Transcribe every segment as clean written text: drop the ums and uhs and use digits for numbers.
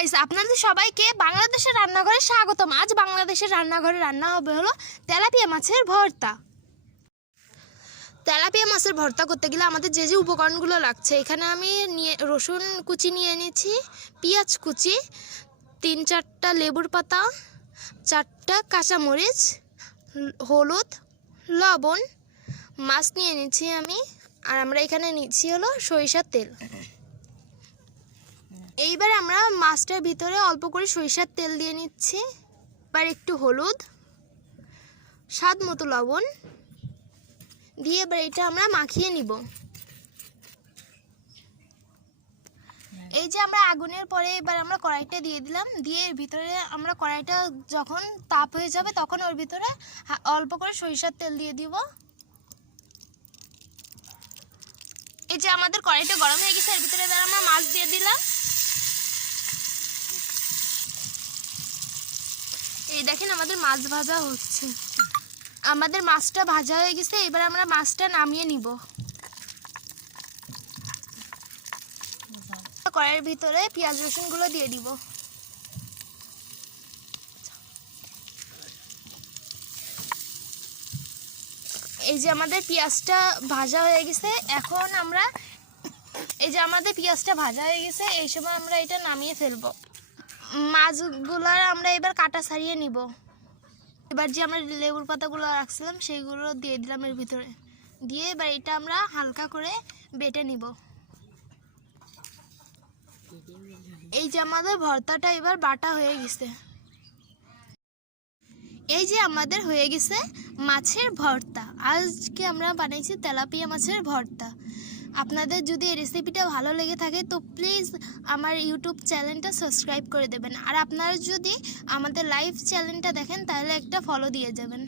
Guys, আপনাদের সবাইকে বাংলাদেশের রান্নাঘরে স্বাগতম। আজ বাংলাদেশের রান্নাঘরে রান্না হবে হলো তেলাপিয়া মাছের ভর্তা। তেলাপিয়া মাছের ভর্তা করতে গেলে আমাদের যে যে উপকরণগুলো লাগছে, এখানে আমি রসুন কুচি নিয়ে নিয়েছি, পেঁয়াজ কুচি, 3-4টা লেবুর পাতা, 4টা কাঁচামরিচ, হলুদ, লবণ, মাছ নিয়ে নিচ্ছি আমি। আর আমরা এখানে নিচ্ছি হলো সরিষার তেল। এইবার আমরা মাছটার ভিতরে অল্প করে সরিষার তেল দিয়ে নিচ্ছি। এবার একটু হলুদ, স্বাদ মতো লবণ দিয়ে এবার এটা আমরা মাখিয়ে নিব। এই যে আমরা আগুনের পরে এবার আমরা কড়াইটা দিয়ে দিলাম, দিয়ে এর ভিতরে আমরা কড়াইটা যখন তাপ হয়ে যাবে তখন ওর ভিতরে অল্প করে সরিষার তেল দিয়ে দিব। এই যে আমাদের কড়াইটা গরম হয়ে গেছে, এর ভিতরে এবার আমরা মাছ দিয়ে দিলাম। এই দেখেন আমাদের মাছ ভাজা হচ্ছে। আমাদের মাছটা ভাজা হয়ে গেছে, এবার আমরা মাছটা নামিয়ে নিব। কড়াইয়ের ভিতরে পেঁয়াজ রসুনগুলো দিয়ে দিব। এই যে আমাদের পেঁয়াজটা ভাজা হয়ে গেছে, এখন আমরা এই যে আমাদের পেঁয়াজটা ভাজা হয়ে গেছে, এই সময় আমরা এটা নামিয়ে ফেলবো। মাছগুলার আমরা এবার কাটা ছাড়িয়ে নিব। এবার যে আমরা লেবুর পাতাগুলো রাখছিলাম সেইগুলো দিয়ে দিলাম এর ভিতরে, দিয়ে এবার এটা আমরা হালকা করে বেটে নিব। এই যে আমাদের ভর্তাটা এবার বাটা হয়ে গেছে। এই যে আমাদের হয়ে গেছে মাছের ভর্তা। আজকে আমরা বানাইছি তেলাপিয়া মাছের ভর্তা। আপনাদের যদি এই রেসিপিটা ভালো লেগে থাকে তো প্লিজ আমার ইউটিউব চ্যানেলটা সাবস্ক্রাইব করে দেবেন। আর আপনারা যদি আমাদের লাইভ চ্যানেলটা দেখেন তাহলে একটা ফলো দিয়ে যাবেন।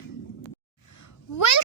ওয়েলকাম।